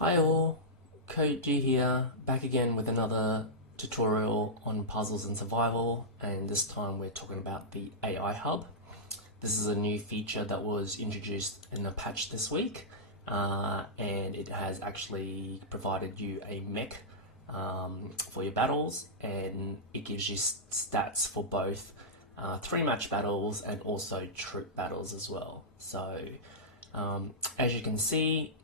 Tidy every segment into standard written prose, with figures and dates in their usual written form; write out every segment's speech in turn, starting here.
Hi all, Koji here, back again with another tutorial on puzzles and survival, and this time we're talking about the AI Hub. This is a new feature that was introduced in a patch this week, and it has actually provided you a mech for your battles, and it gives you stats for both 3-match battles and also troop battles as well. So as you can see,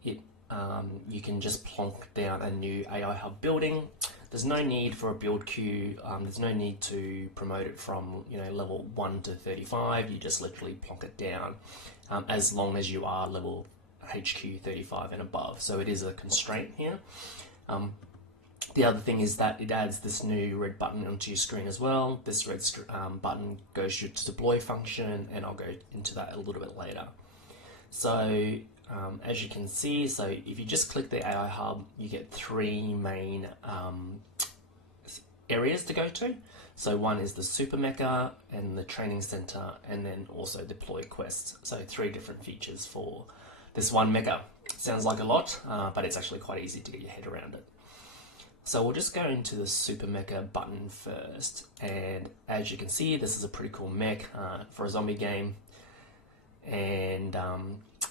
you can just plonk down a new AI Hub building. There's no need for a build queue. There's no need to promote it from level 1 to 35. You just literally plonk it down as long as you are level HQ 35 and above. So it is a constraint here. The other thing is that it adds this new red button onto your screen as well. This red button goes to your deploy function, and I'll go into that a little bit later. So as you can see, so if you just click the AI Hub, you get 3 main areas to go to. So one is the Super Mecha and the Training Center, and then also deploy quests. So 3 different features for this one mecha. Sounds like a lot, but it's actually quite easy to get your head around it. So we'll just go into the Super Mecha button first, and as you can see, this is a pretty cool mech for a zombie game, and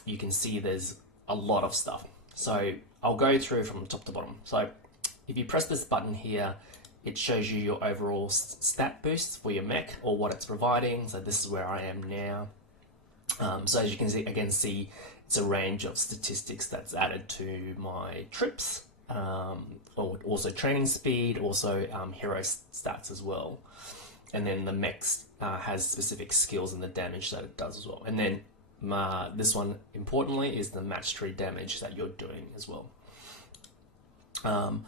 you can see there's a lot of stuff. So I'll go through from top to bottom. So if you press this button here, it shows you your overall stat boost for your mech, or what it's providing. So this is where I am now. So as you can see, it's a range of statistics that's added to my trips, or also training speed, also hero stats as well. And then the mech has specific skills and the damage that it does as well. And then this one, importantly, is the match 3 damage that you're doing as well. And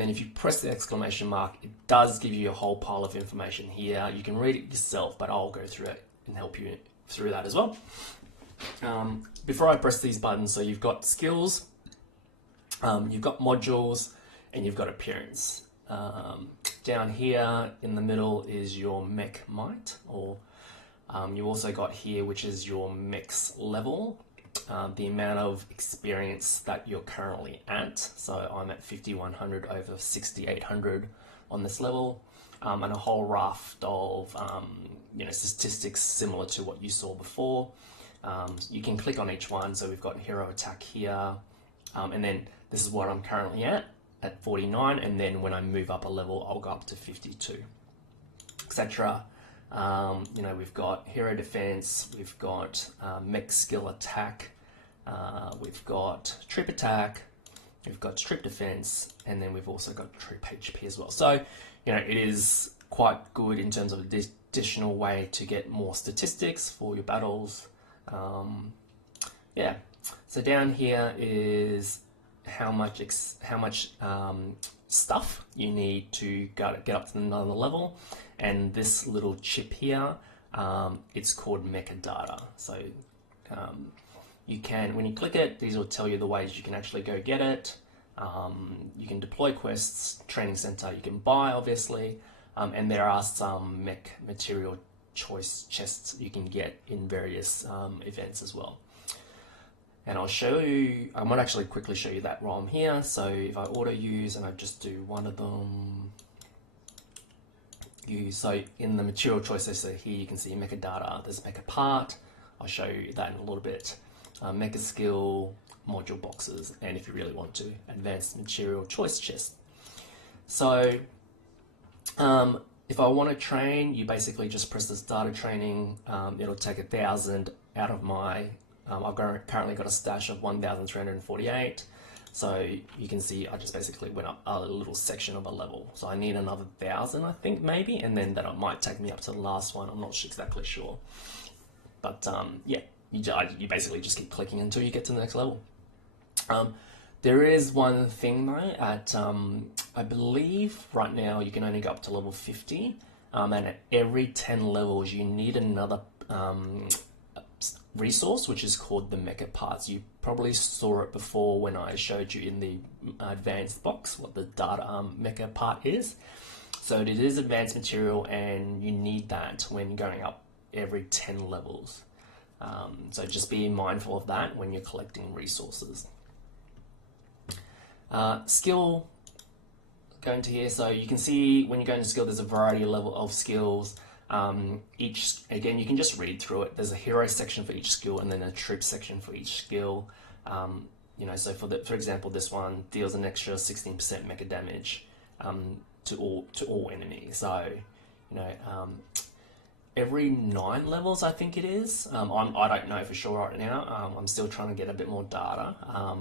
then if you press the exclamation mark, it does give you a whole pile of information here. You can read it yourself, but I'll go through it and help you through that as well. Before I press these buttons, so you've got skills, you've got modules, and you've got appearance. Down here in the middle is your mech might, or you also got here, which is your mech's level, the amount of experience that you're currently at. So I'm at 5100 over 6800 on this level, and a whole raft of statistics similar to what you saw before. You can click on each one. So we've got hero attack here, and then this is what I'm currently at 49, and then when I move up a level, I'll go up to 52, etc. We've got hero defense, we've got mech skill attack, we've got troop attack, we've got troop defense, and then we've also got troop HP as well. So, it is quite good in terms of an additional way to get more statistics for your battles. Yeah. So down here is how much stuff you need to get up to another level, and this little chip here, it's called Mecha data. So you can, when you click it, these will tell you the ways you can actually go get it. You can deploy quests, training center, you can buy obviously, and there are some mech material choice chests you can get in various events as well. And I'll show you, I might actually quickly show you that while I'm here. So if I auto use and I just do one of them, so in the material choices, so here you can see mecha data, there's mecha part, I'll show you that in a little bit, mecha skill, module boxes, and if you really want to, advanced material choice chest. So if I want to train, you basically just press this data training, it'll take 1,000 out of my, I've currently got a stash of 1,348. So you can see I just basically went up a little section of a level. So I need another 1,000, I think maybe, and then that might take me up to the last one. I'm not exactly sure. But yeah, you basically just keep clicking until you get to the next level. There is one thing though, I believe right now you can only go up to level 50, and at every 10 levels you need another resource, which is called the mecha parts. You probably saw it before when I showed you in the advanced box what the data mecha part is. So it is advanced material, and you need that when going up every 10 levels. So just be mindful of that when you're collecting resources. Skill, go into here, so you can see when you go into skill, there's a variety of level of skills. Again, you can just read through it. There's a hero section for each skill and then a troop section for each skill. So for example, this one deals an extra 16% mecha damage to all enemies. So, every 9 levels, I think it is. I don't know for sure right now. I'm still trying to get a bit more data,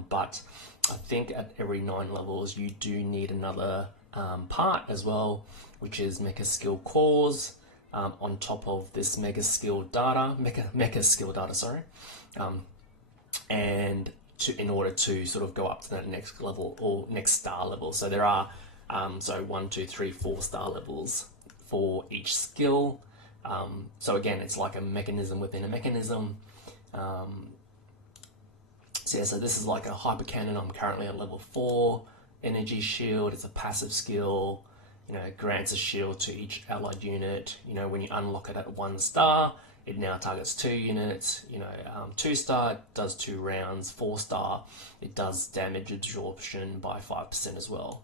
but I think at every 9 levels you do need another part as well, which is Mecha Skill Cores on top of this Mecha Skill Data, sorry, and in order to sort of go up to that next level or next star level. So there are 1, 2, 3, 4 star levels for each skill. So again, it's like a mechanism within a mechanism. So this is like a hyper cannon. I'm currently at level 4. Energy shield, it's a passive skill. Grants a shield to each allied unit. When you unlock it at 1 star, it now targets 2 units. 2 star does 2 rounds. 4 star, it does damage absorption by 5% as well.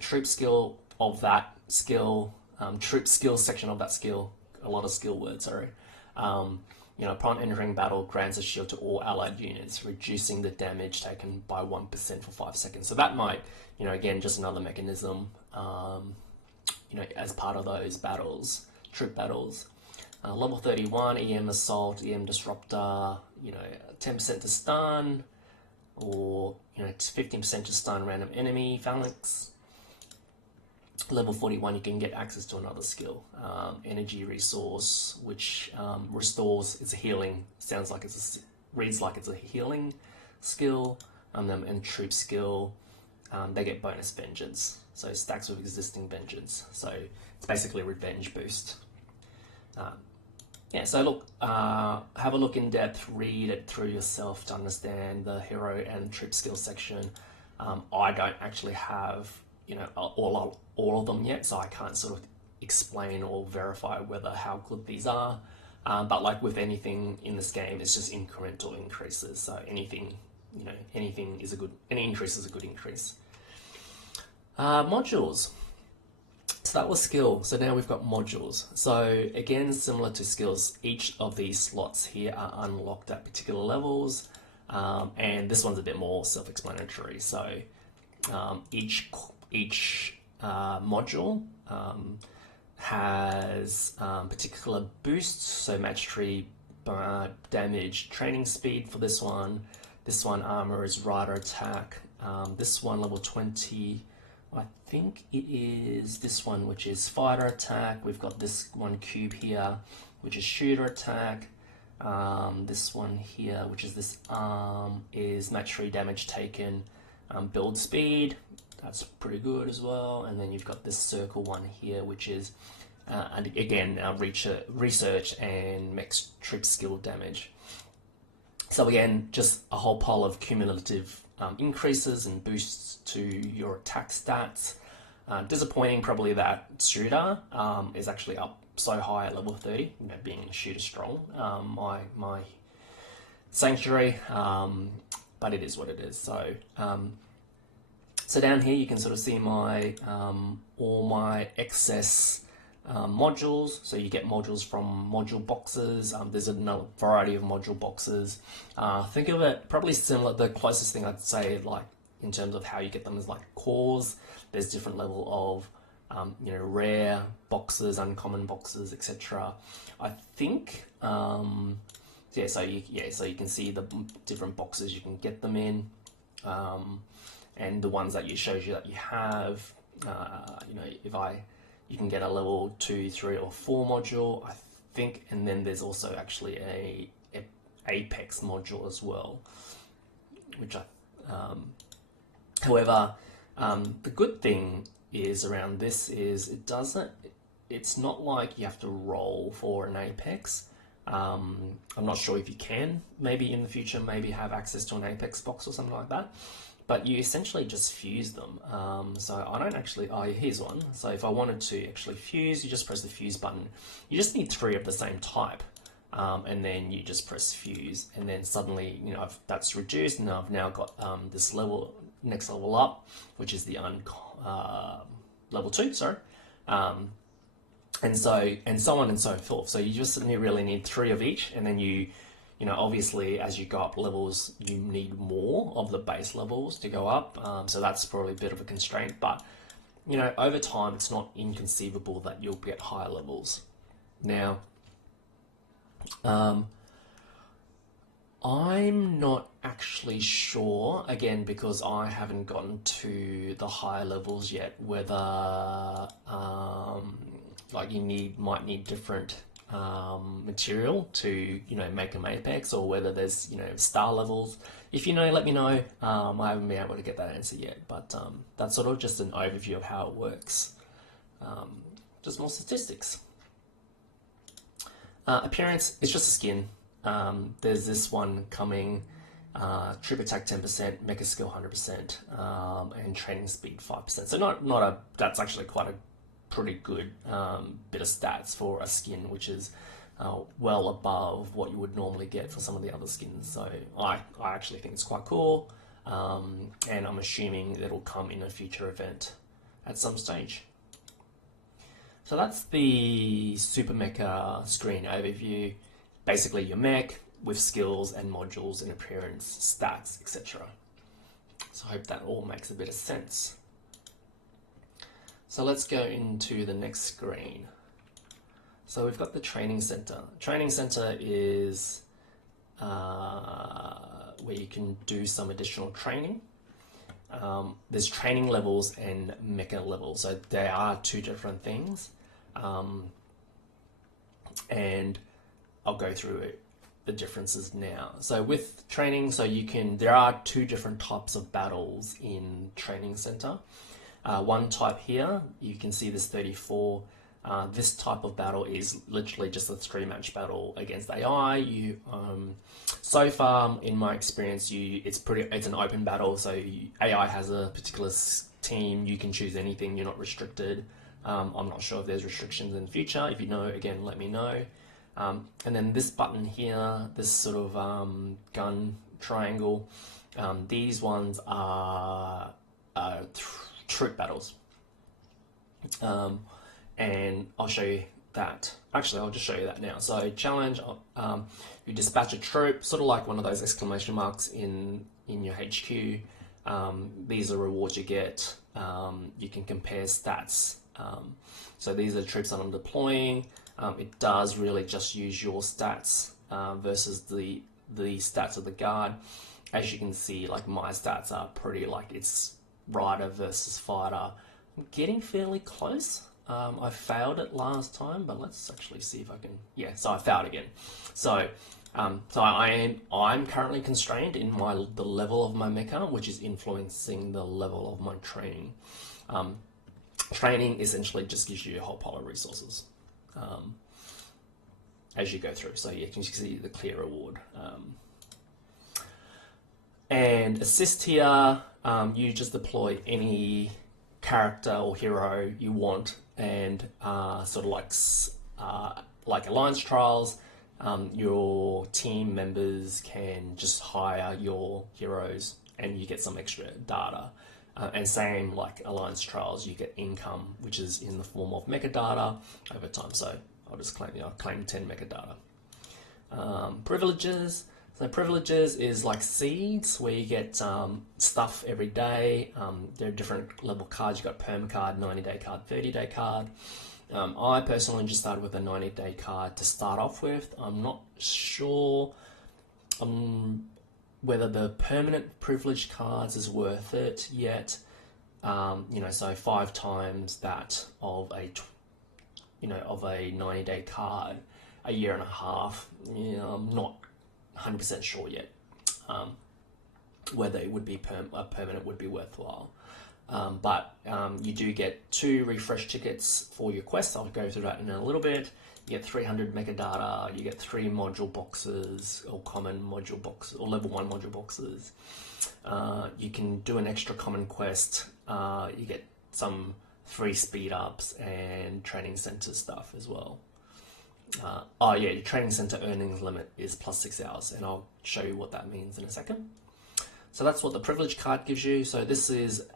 Troop skill of that skill, troop skill section of that skill. A lot of skill words, sorry. Upon entering battle, grants a shield to all allied units, reducing the damage taken by 1% for 5 seconds. So that might, again, just another mechanism, as part of those battles, troop battles. Level 31, EM Assault, EM Disruptor, 10% to stun, or, 15% to stun random enemy phalanx. Level 41, you can get access to another skill, Energy Resource, which restores, it's a healing, reads like it's a healing skill, and Troop skill, they get bonus Vengeance, so stacks with existing Vengeance, so it's basically a revenge boost. So look, have a look in depth, read it through yourself to understand the hero and troop skill section. I don't actually have all of them yet, so I can't sort of explain or verify how good these are. But like with anything in this game, it's just incremental increases. So any increase is a good increase. Modules. So that was skill. So now we've got modules. So again, similar to skills, each of these slots here are unlocked at particular levels. And this one's a bit more self-explanatory. So each module has particular boosts, so match tree damage, training speed for this one. This one armor is rider attack. This one level 20, I think it is this one, which is fighter attack. We've got this one cube here, which is shooter attack. This one here, which is this arm, is match tree damage taken, build speed. That's pretty good as well. And then you've got this circle one here, which is, and again, research and max troop skill damage. So again, just a whole pile of cumulative increases and boosts to your attack stats. Disappointing probably that shooter is actually up so high at level 30, being shooter strong, my sanctuary, but it is what it is. So down here you can sort of see my all my excess modules. So you get modules from module boxes. There's a variety of module boxes. Think of it probably similar. The closest thing I'd say, like in terms of how you get them, is like cores. There's different level of rare boxes, uncommon boxes, etc. I think so you can see the different boxes you can get them in. And the ones that shows you that you have, you can get a level 2, 3, or 4 module, I think, and then there's also actually a Apex module as well, which however, the good thing is around this is it's not like you have to roll for an Apex. I'm not sure if you can, maybe in the future, maybe have access to an Apex box or something like that. But you essentially just fuse them. So I don't actually, here's one. So if I wanted to actually fuse, you just press the fuse button. You just need 3 of the same type. And then you just press fuse, and then suddenly, that's reduced, and I've now got this level next level up, which is the level 2, sorry. And so on and so forth. So you just really need 3 of each, and then you know, obviously as you go up levels, you need more of the base levels to go up. So that's probably a bit of a constraint, but you know, over time, it's not inconceivable that you'll get higher levels. Now, I'm not actually sure, again, because I haven't gotten to the higher levels yet, whether like you might need different material to, you know, make an apex, or whether there's, you know, star levels. If you know, let me know. I haven't been able to get that answer yet, but that's sort of just an overview of how it works. Just more statistics. Appearance, it's just a skin. There's this one coming, troop attack 10%, mecha skill 100%, and training speed 5%. So that's actually quite a pretty good bit of stats for a skin, which is well above what you would normally get for some of the other skins. So I actually think it's quite cool, and I'm assuming it'll come in a future event at some stage. So that's the Super Mecha screen overview. Basically your mech with skills and modules and appearance, stats, etc. So I hope that all makes a bit of sense. So let's go into the next screen. So we've got the training center. Training center is where you can do some additional training. There's training levels and mecha levels, so they are 2 different things. And I'll go through the differences now. So with training, there are 2 different types of battles in training center. One type here, you can see this 34. This type of battle is literally just a 3-match battle against AI. So far in my experience, it's an open battle. So AI has a particular team. You can choose anything. You're not restricted. I'm not sure if there's restrictions in the future. If you know, again, let me know. And then this button here, this sort of gun triangle, these ones are troop battles. And I'll show you that. Actually, I'll just show you that now. So challenge, you dispatch a troop, sort of like one of those exclamation marks in your HQ. These are rewards you get. You can compare stats. So these are the troops that I'm deploying. It does really just use your stats versus the stats of the guard. As you can see, like my stats are pretty, like it's rider versus fighter. I'm getting fairly close. I failed it last time, but let's actually see if I can. Yeah, so I failed again. So I'm currently constrained in the level of my mecha, which is influencing the level of my training. Training essentially just gives you a whole pile of resources as you go through. So you can see the clear reward. And assist here, you just deploy any character or hero you want, and sort of like Alliance Trials, your team members can just hire your heroes and you get some extra data. And same like Alliance Trials, you get income, which is in the form of mecha data over time. So I'll just claim 10 mecha data. Privileges. So privileges is like seeds, where you get stuff every day. There are different level cards. You've got perma card, 90-day card, 30-day card. I personally just started with a 90-day card to start off with. I'm not sure whether the permanent privilege cards is worth it yet. So 5 times that of a 90-day card, a year and a half. I'm not 100% sure yet whether it would be permanent would be worthwhile. But you do get 2 refresh tickets for your quests. I'll go through that in a little bit. You get 300 mega data, you get 3 module boxes, or common module boxes, or level 1 module boxes. You can do an extra common quest. You get some free speed ups and training center stuff as well. Your training center earnings limit is plus 6 hours, and I'll show you what that means in a second. So that's what the privilege card gives you. So this is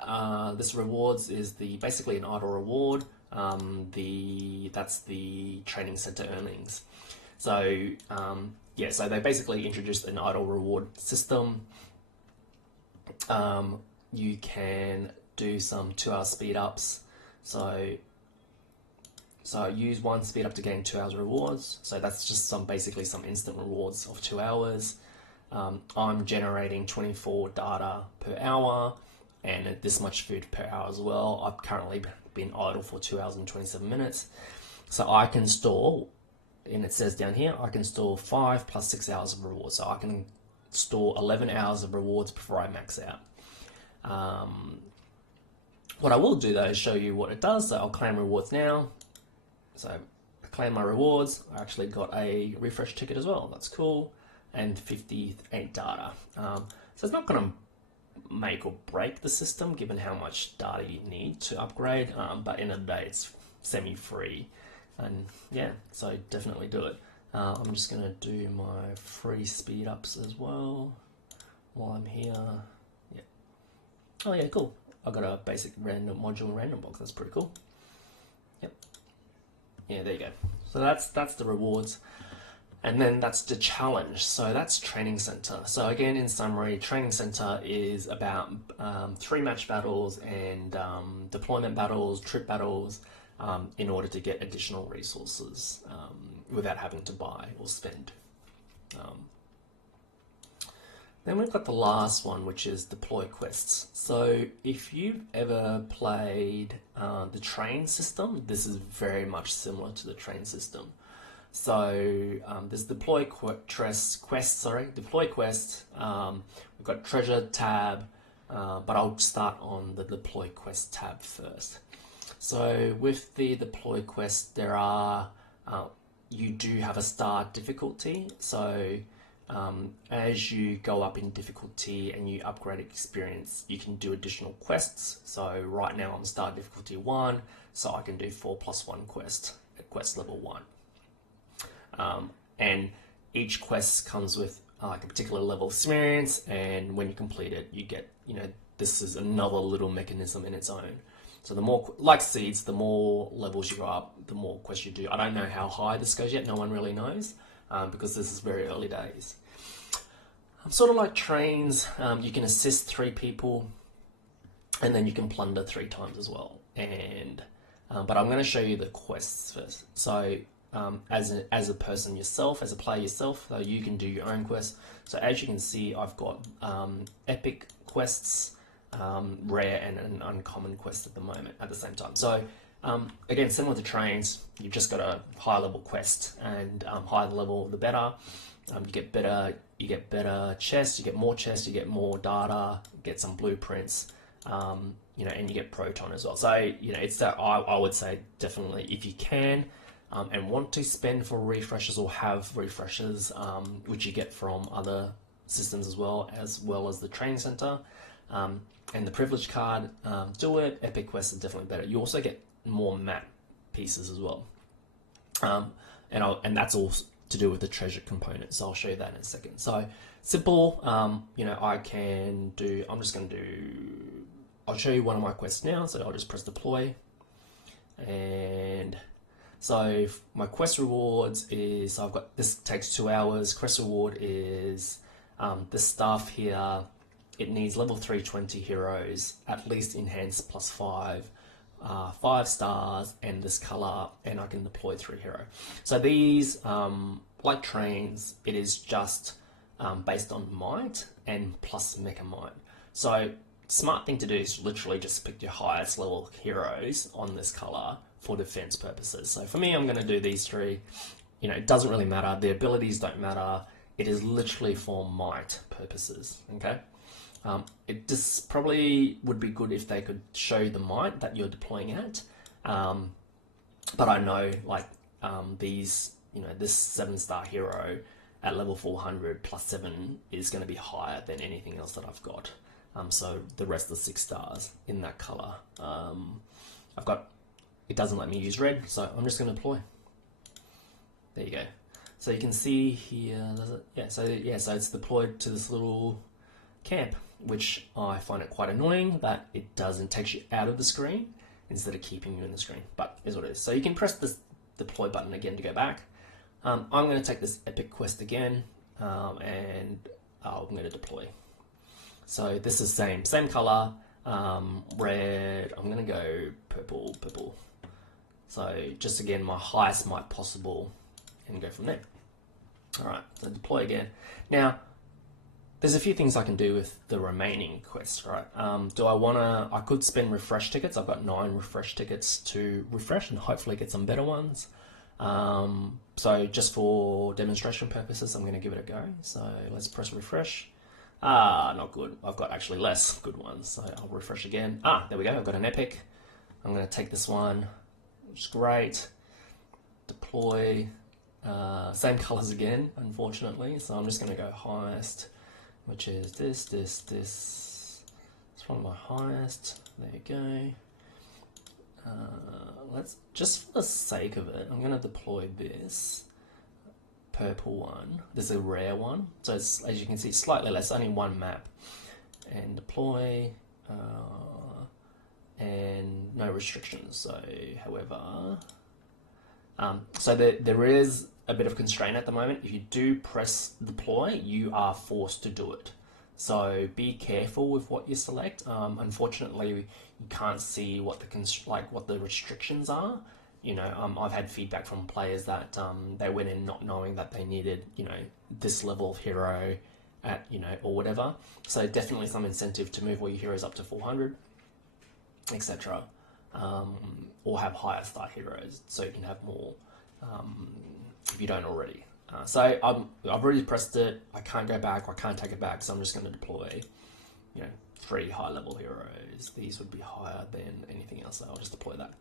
this rewards is basically an idle reward. That's the training center earnings. So yeah, so they basically introduced an idle reward system. You can do some 2-hour speed ups. So use 1 speed up to gain 2 hours rewards. So that's just basically some instant rewards of 2 hours. I'm generating 24 data per hour and this much food per hour as well. I've currently been idle for 2 hours and 27 minutes. So I can store, and it says down here, I can store 5 plus 6 hours of rewards. So I can store 11 hours of rewards before I max out. What I will do though is show you what it does. So I'll claim rewards now. So I claim my rewards. I actually got a refresh ticket as well. That's cool. And 58 data. So it's not going to make or break the system given how much data you need to upgrade. But in the end of the day, it's semi-free. And yeah, so definitely do it. I'm just going to do my free speed ups as well while I'm here. Yeah. Oh yeah, cool. I got a basic random module random box. That's pretty cool. Yep. Yeah, there you go. So that's the rewards. And then that's the challenge. So that's training center. So again, in summary, training center is about 3 match battles and deployment battles, trip battles, in order to get additional resources without having to buy or spend. Then we've got the last one, which is deploy quests. So if you've ever played the train system, this is very much similar to the train system. So there's deploy quest. We've got treasure tab, but I'll start on the deploy quest tab first. So with the deploy quest, there are you do have a start difficulty. So as you go up in difficulty and you upgrade experience, you can do additional quests. So right now I'm start difficulty 1, so I can do 4+1 quest at quest level 1. And each quest comes with like a particular level of experience, and when you complete it, you get, this is another little mechanism in its own. So the more, like seeds, the more levels you go up, the more quests you do. I don't know how high this goes yet, no one really knows, because this is very early days. Sort of like trains, you can assist 3 people, and then you can plunder 3 times as well. And but I'm going to show you the quests first. So as a person yourself, as a player yourself, so you can do your own quests. So as you can see, I've got epic quests, rare and an uncommon quest at the moment at the same time. So again, similar to trains, you've just got a high level quest, and higher level the better. You get better chests, you get more chests, you get more data, get some blueprints, and you get proton as well. So it's that I would say definitely, if you can and want to spend for refreshes or have refreshes, which you get from other systems as well as the training center, and the privilege card, do it. Epic quests are definitely better. You also get more map pieces as well, and that's all to do with the treasure component. So I'll show you that in a second. So simple, I can do. I'll show you one of my quests now. So I'll just press deploy, and so my quest rewards is, so I've got, this takes 2 hours. Quest reward is this stuff here. It needs level 320 heroes, at least enhanced +5, 5 stars, and this color, and I can deploy 3 hero. So these, like trains, it is just based on might and plus mecha might. So smart thing to do is literally just pick your highest level heroes on this color for defense purposes. So for me, I'm going to do these 3. It doesn't really matter. The abilities don't matter. It is literally for might purposes. Okay. It just probably would be good if they could show the might that you're deploying at. But I know, like, these, this 7-star hero at level 400 +7 is going to be higher than anything else that I've got. So the rest of the 6 stars in that color, it doesn't let me use red, so I'm just going to deploy. There you go. So you can see here, does it? Yeah, so it's deployed to this little camp, which I find it quite annoying that it doesn't take you out of the screen instead of keeping you in the screen, but is what it is. So you can press this deploy button again to go back. I'm going to take this epic quest again, and I'm going to deploy. So this is same color, red. I'm going to go purple. So just again, my highest might possible, and go from there. All right, so deploy again. Now, there's a few things I can do with the remaining quests, right? I could spend refresh tickets. I've got 9 refresh tickets to refresh and hopefully get some better ones. So just for demonstration purposes, I'm going to give it a go. So let's press refresh. Not good. I've got actually less good ones. So I'll refresh again. There we go. I've got an epic. I'm going to take this one, which is great. Deploy. Same colors again, unfortunately. So I'm just going to go highest, which is this. It's one of my highest. There you go. Let's, just for the sake of it, I'm going to deploy this purple one. This is a rare one, so it's, as you can see, slightly less, only one map. And deploy, and no restrictions. So, however, so there is a bit of constraint at the moment. If you do press deploy, you are forced to do it. So be careful with what you select. Unfortunately, you can't see what the restrictions are. You know, I've had feedback from players that they went in not knowing that they needed, you know, this level of hero at, you know, or whatever. So definitely some incentive to move all your heroes up to 400, etc. Or have higher star heroes so you can have more if you don't already. So I've already pressed it. I can't go back. I can't take it back. So I'm just going to deploy, you know, 3 high level heroes. These would be higher than anything else. So I'll just deploy that.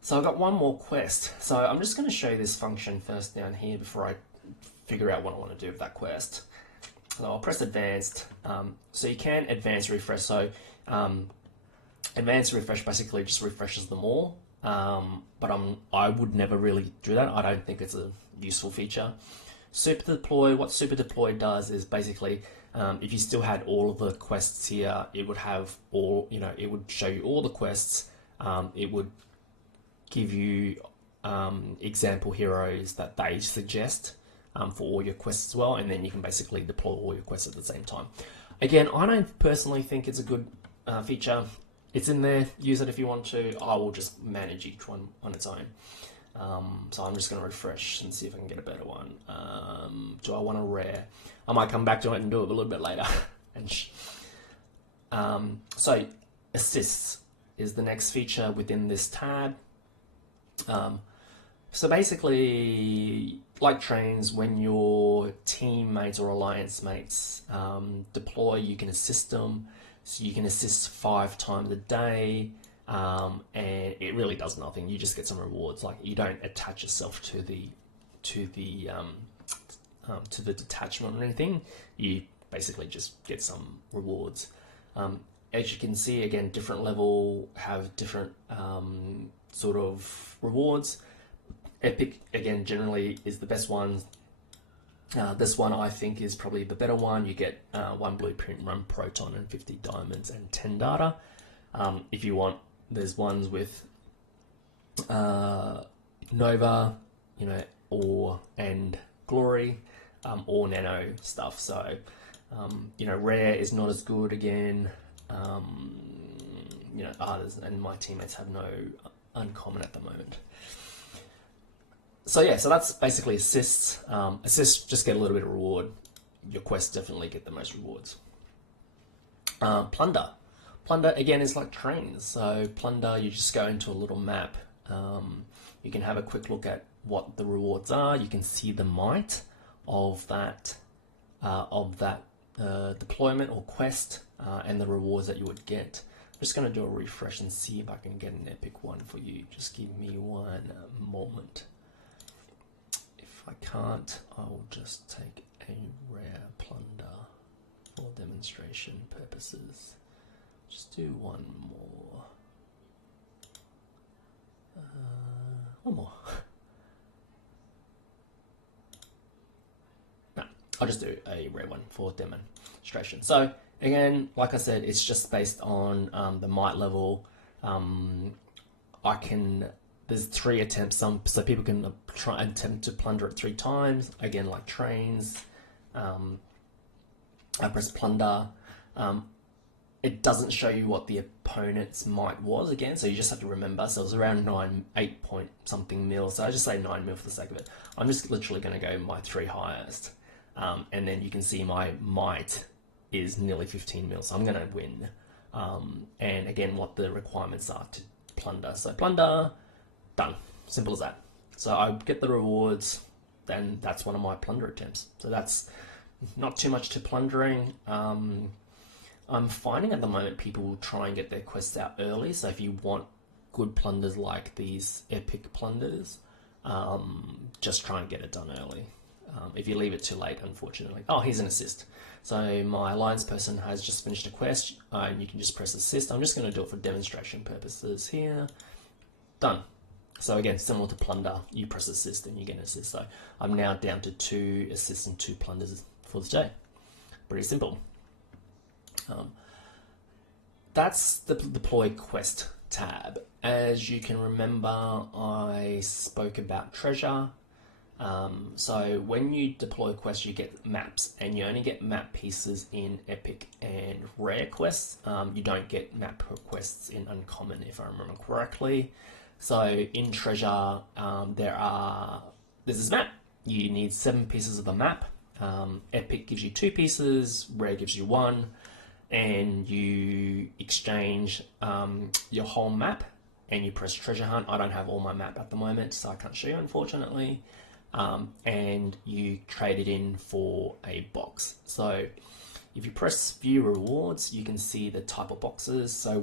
So I've got one more quest. So I'm just going to show you this function first down here before I figure out what I want to do with that quest. So I'll press advanced. So you can advance refresh. So advanced refresh basically just refreshes them all. But I would never really do that. I don't think it's a useful feature. Super deploy, what super deploy does is basically, if you still had all of the quests here, it would have all, you know, it would show you all the quests. It would give you example heroes that they suggest for all your quests as well, and then you can basically deploy all your quests at the same time. Again, I don't personally think it's a good feature. It's in there, use it if you want to. I will just manage each one on its own. So I'm just going to refresh and see if I can get a better one. Do I want a rare? I might come back to it and do it a little bit later. So assists is the next feature within this tab. So basically, like trains, when your teammates or alliance mates deploy, you can assist them. So you can assist 5 times a day, and it really does nothing. You just get some rewards. Like, you don't attach yourself to the detachment or anything. You basically just get some rewards. As you can see, again, different level have different sort of rewards. Epic, again, generally is the best one. This one I think is probably the better one. You get 1 blueprint, 1 proton, and 50 diamonds and 10 data. If you want, there's ones with Nova, you know, and Glory, or Nano stuff. So, you know, Rare is not as good again. You know, others and my teammates have no uncommon at the moment. So yeah, so that's basically assists. Assists just get a little bit of reward. Your quests definitely get the most rewards. Plunder. Plunder, again, is like trains. So Plunder, you just go into a little map. You can have a quick look at what the rewards are. You can see the might of that deployment or quest, and the rewards that you would get. I'm just going to do a refresh and see if I can get an epic one for you. Just give me one moment. If I can't, I will just take a rare plunder for demonstration purposes. Just do one more. One more. No, I'll just do a rare one for demonstration demonstration. So again, like I said, it's just based on the might level. There's 3 attempts, so people can try attempt to plunder it 3 times. Again, like trains, I press plunder. It doesn't show you what the opponent's might was again, so you just have to remember. So it was around 8 point something mil. So I just say 9 mil for the sake of it. I'm just literally going to go my 3 highest, and then you can see my might is nearly 15 mil. So I'm going to win. And again, what the requirements are to plunder. So plunder, done. Simple as that. So I get the rewards. Then that's one of my plunder attempts. So that's not too much to plundering. I'm finding at the moment people will try and get their quests out early. So if you want good plunders like these epic plunders, just try and get it done early. If you leave it too late, unfortunately. Oh, here's an assist. So my alliance person has just finished a quest, and you can just press assist. I'm just going to do it for demonstration purposes here. Done. So again, similar to plunder, you press assist and you get an assist. So I'm now down to 2 assists and 2 plunders for the day. Pretty simple. That's the deploy quest tab. As you can remember, I spoke about treasure. So when you deploy quests, you get maps, and you only get map pieces in epic and rare quests. You don't get map quests in uncommon, if I remember correctly. So in treasure, there's this map. You need 7 pieces of the map. Epic gives you 2 pieces, rare gives you 1, and you exchange your whole map, and you press treasure hunt. I don't have all my map at the moment, so I can't show you, unfortunately. And you trade it in for a box. So if you press view rewards, you can see the type of boxes. So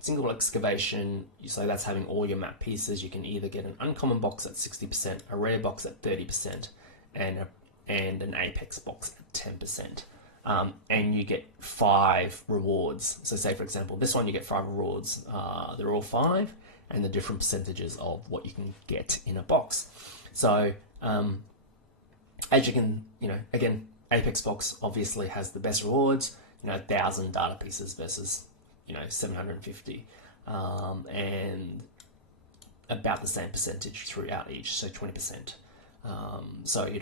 single excavation, so that's having all your map pieces. You can either get an uncommon box at 60%, a rare box at 30%, and an apex box at 10%. And you get 5 rewards. So say, for example, this one you get 5 rewards. They're all 5, and the different percentages of what you can get in a box. So as you can, again, apex box obviously has the best rewards. 1,000 data pieces versus 750, and about the same percentage throughout each, so 20%. So you're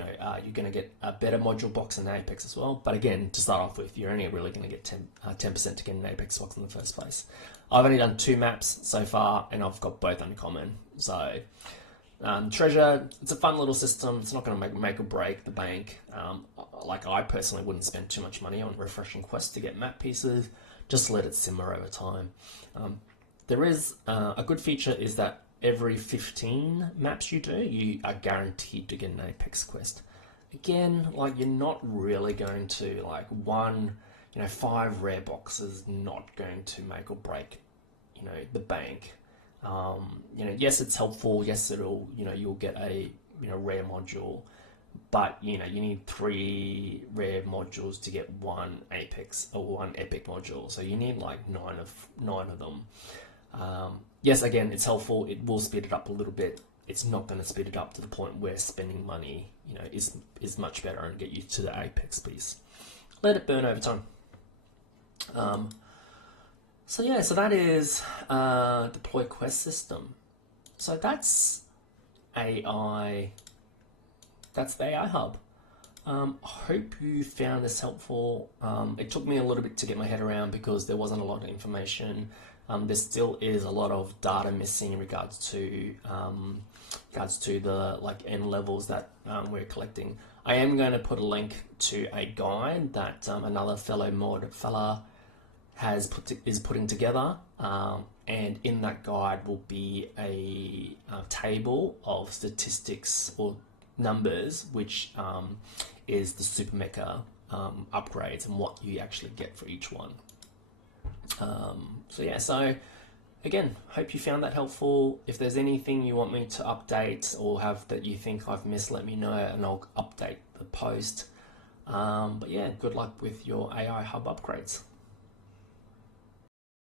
going to get a better module box in Apex as well. But again, to start off with, you're only really going to get 10% to get an Apex box in the first place. I've only done 2 maps so far, and I've got both uncommon. So treasure, it's a fun little system. It's not going to make or break the bank. Like I personally wouldn't spend too much money on refreshing quests to get map pieces. Just let it simmer over time. There is a good feature is that every 15 maps you do, you are guaranteed to get an Apex quest. Again, you're not really going to 5 rare boxes not going to make or break, the bank. Yes, it's helpful. Yes, you'll get a rare module, but you need 3 rare modules to get 1 Apex or 1 epic module. So you need 9 of them. Yes, again, it's helpful. It will speed it up a little bit. It's not going to speed it up to the point where spending money, is much better and get you to the Apex piece. Let it burn over time. So that is deploy quest system. So that's AI. That's the AI Hub. I hope you found this helpful. It took me a little bit to get my head around because there wasn't a lot of information. There still is a lot of data missing in regards to the N levels that we're collecting. I am going to put a link to a guide that another fellow mod fella is putting together, and in that guide will be a table of statistics or numbers, which is the Super Mecha upgrades and what you actually get for each one. So again, hope you found that helpful. If there's anything you want me to update or have that you think I've missed, let me know and I'll update the post. But yeah, good luck with your AI Hub upgrades.